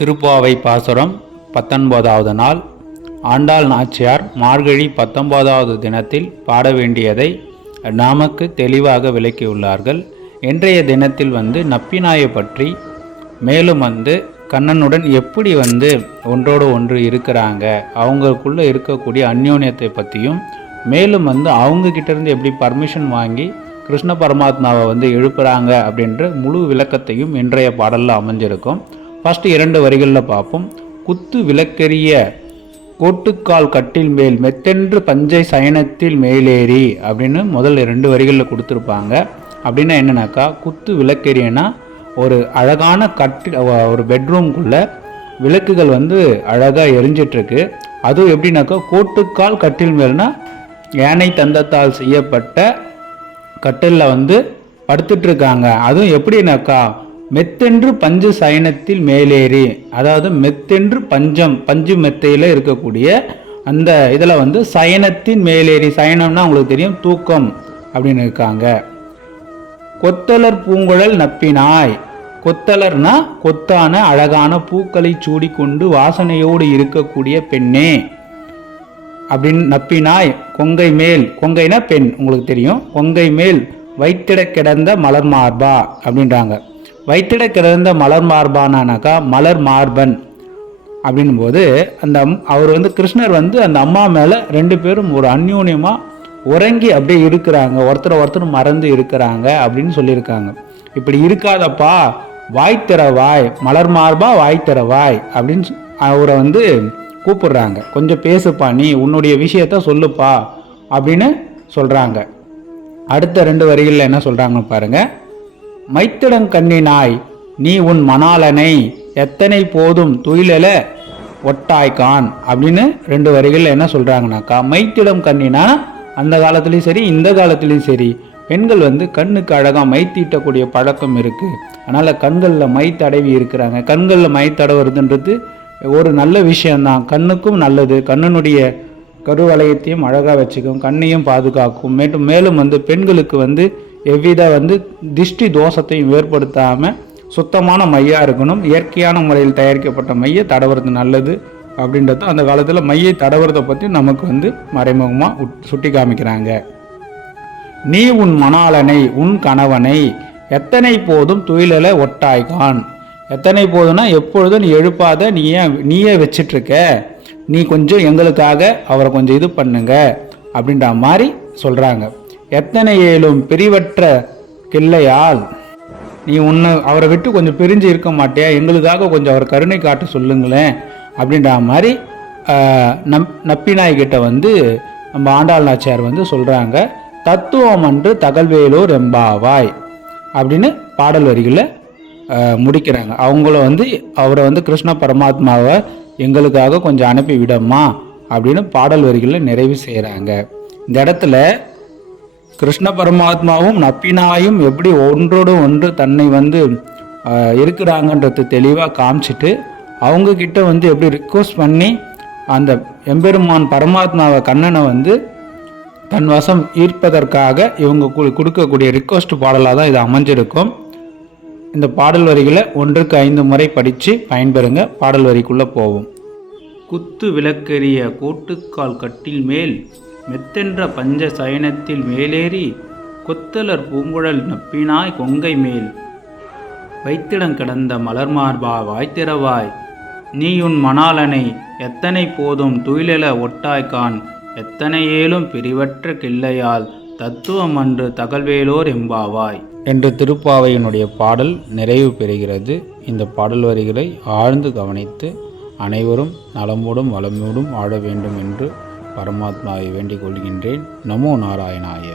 திருப்பாவை பாசுரம் 19வது நாள். ஆண்டாள் நாச்சியார் மார்கழி 19வது தினத்தில் பாட வேண்டியதை நமக்கு தெளிவாக விளக்கியுள்ளார்கள். இன்றைய தினத்தில் நப்பினாயை பற்றி மேலும் கண்ணனுடன் எப்படி ஒன்றோடு ஒன்று இருக்கிறாங்க, அவங்களுக்குள்ளே இருக்கக்கூடிய அந்யோன்யத்தை பற்றியும், மேலும் அவங்கக்கிட்ட இருந்து எப்படி பர்மிஷன் வாங்கி கிருஷ்ண பரமாத்மாவை எழுப்புறாங்க அப்படின்ற முழு விளக்கத்தையும் இன்றைய பாடலில் அமைஞ்சிருக்கும். ஃபஸ்ட்டு 2 வரிகளில் பார்ப்போம். குத்து விளக்கெரிய கோட்டுக்கால் கட்டில் மேல் மெத்தென்று பஞ்சை சயனத்தில் மேலேறி அப்படின்னு முதல் 2 வரிகளில் கொடுத்துருப்பாங்க. அப்படின்னா என்னன்னாக்கா, குத்து விளக்கெரியனா ஒரு அழகான ஒரு பெட்ரூம்குள்ளே விளக்குகள் அழகாக எரிஞ்சிட்ருக்கு. அதுவும் எப்படின்னாக்கா, கோட்டுக்கால் கட்டில் மேல்னா யானை தந்தத்தால் செய்யப்பட்ட கட்டிலில் படுத்துட்ருக்காங்க. அதுவும் எப்படின்னாக்கா, மெத்தென்று பஞ்சு சயனத்தில் மேலேறி, அதாவது மெத்தென்று பஞ்சு மெத்தையில் இருக்கக்கூடிய அந்த இதில் சயனத்தின் மேலேறி, சயனம்னா உங்களுக்கு தெரியும் தூக்கம் அப்படின்னு இருக்காங்க. கொத்தலர் பூங்குழல் நப்பினாய், கொத்தலர்னா கொத்தான அழகான பூக்களை சூடிக்கொண்டு வாசனையோடு இருக்கக்கூடிய பெண்ணே அப்படின்னு நப்பினாய். கொங்கை மேல், கொங்கைனா பெண் உங்களுக்கு தெரியும், கொங்கை மேல் வைத்திட கிடந்த மலர் மார்பா அப்படின்றாங்க. வைத்திட கிடந்த மலர் மார்பானாக்கா மலர் மார்பன் அப்படின்னும் போது அவர் கிருஷ்ணர் அந்த அம்மா மேலே 2 பேரும் ஒரு அந்யோன்யமாக உறங்கி அப்படியே இருக்கிறாங்க, ஒருத்தர் மறந்து இருக்கிறாங்க அப்படின்னு சொல்லியிருக்காங்க. இப்படி இருக்காதப்பா, வாய்த்திறவாய், மலர் மார்பா வாய்த்திறவாய் அப்படின்னு அவரை கூப்பிடுறாங்க. கொஞ்சம் பேசுப்பா, நீ உன்னுடைய விஷயத்த சொல்லுப்பா அப்படின்னு சொல்கிறாங்க. அடுத்த 2 வரிகளில் என்ன சொல்கிறாங்கன்னு பாருங்க. மைத்திடங்கண்ணினாய் நீ உன் மணாலனை எத்தனை போதும் துயிலல ஒட்டாய்கான் அப்படின்னு 2 வரிகளில் என்ன சொல்கிறாங்கனாக்கா, மைத்திடம் கண்ணினா அந்த காலத்துலேயும் சரி இந்த காலத்துலேயும் சரி பெண்கள் கண்ணுக்கு அழகாக மை தீட்டக்கூடிய பழக்கம் இருக்குது. அதனால் கண்களில் மை தடவி இருக்கிறாங்க. கண்களில் மை தடவுறதுன்றது ஒரு நல்ல விஷயந்தான், கண்ணுக்கும் நல்லது, கண்ணனுடைய கருவளையத்தையும் அழகாக வச்சுக்கும், கண்ணையும் பாதுகாக்கும். மேலும் பெண்களுக்கு எவ்வித திஷ்டி தோஷத்தையும் ஏற்படுத்தாமல் சுத்தமான மையாக இருக்கணும். இயற்கையான முறையில் தயாரிக்கப்பட்ட மையை தடவுறது நல்லது அப்படின்றது அந்த காலத்தில் மையை தடவுறதை பற்றி நமக்கு மறைமுகமாக சுட்டி காமிக்கிறாங்க. நீ உன் மணாளனை, உன் கணவனை எத்தனை போதும் துயிலலை ஒட்டாய்கான், எத்தனை போதும்னா எப்பொழுதும் நீ எழுப்பாத, நீயே வச்சிட்ருக்க, நீ கொஞ்சம் எங்களுக்காக அவரை கொஞ்சம் இது பண்ணுங்க அப்படின்ற மாதிரி சொல்கிறாங்க. எத்தனை ஏழும் பிரிவற்ற கிள்ளையால் நீ அவரை விட்டு கொஞ்சம் பிரிஞ்சு இருக்க மாட்டியா, எங்களுக்காக கொஞ்சம் அவர் கருணை காட்ட சொல்லுங்களேன் அப்படின்ற மாதிரி நப்பினாய்கிட்ட நம்ம ஆண்டாள் நாச்சியார் சொல்கிறாங்க. தத்துவம் அன்று தகல்வேலூர் எம்பாவாய் அப்படின்னு பாடல் வரிகளில் முடிக்கிறாங்க. அவங்கள அவரை கிருஷ்ண பரமாத்மாவை எங்களுக்காக கொஞ்சம் அனுப்பி விடம்மா அப்படின்னு பாடல் வரிகளில் நிறைவு செய்கிறாங்க. இந்த இடத்துல கிருஷ்ண பரமாத்மாவும் நப்பினாயும் எப்படி ஒன்றோடு ஒன்று தன்னை இருக்கிறாங்கன்றது தெளிவாக காமிச்சிட்டு அவங்கக்கிட்ட எப்படி ரிக்வஸ்ட் பண்ணி அந்த எம்பெருமான் பரமாத்மாவை கண்ணனை தன் வசம் ஈர்ப்பதற்காக இவங்க கொடுக்கக்கூடிய ரிக்வஸ்ட் பாடலாக தான் இது அமைஞ்சிருக்கும். இந்த பாடல் வரிகளை 1க்கு 5 முறை படித்து பயன்பெறுங்க. பாடல் வரிக்குள்ளே போவோம். குத்து விளக்கெரிய கோட்டுக்கால் கட்டில் மேல் மெத்தென்ற பஞ்ச சயனத்தில் மேலேறி கொத்தலர் பூங்குழல் நப்பினாய் கொங்கை மேல் வைத்திடம் கிடந்த மலர் மார்பா வாய்த்திறவாய் நீயுன் மணாலனை எத்தனை போதும் துயிலெல ஒட்டாய்கான் எத்தனை ஏலும் பிரிவற்ற கிள்ளையால் தத்துவம் அன்று தகல்வேலோர் எம்பாவாய் என்று திருப்பாவையினுடைய பாடல் நிறைவு பெறுகிறது. இந்த பாடல் வரிகளை ஆழ்ந்து கவனித்து அனைவரும் நலமோடும் வளமோடும் வாழ வேண்டும் என்று பரமாத்மாவை வேண்டிக் கொள்கின்றேன். நமோ நாராயணாய.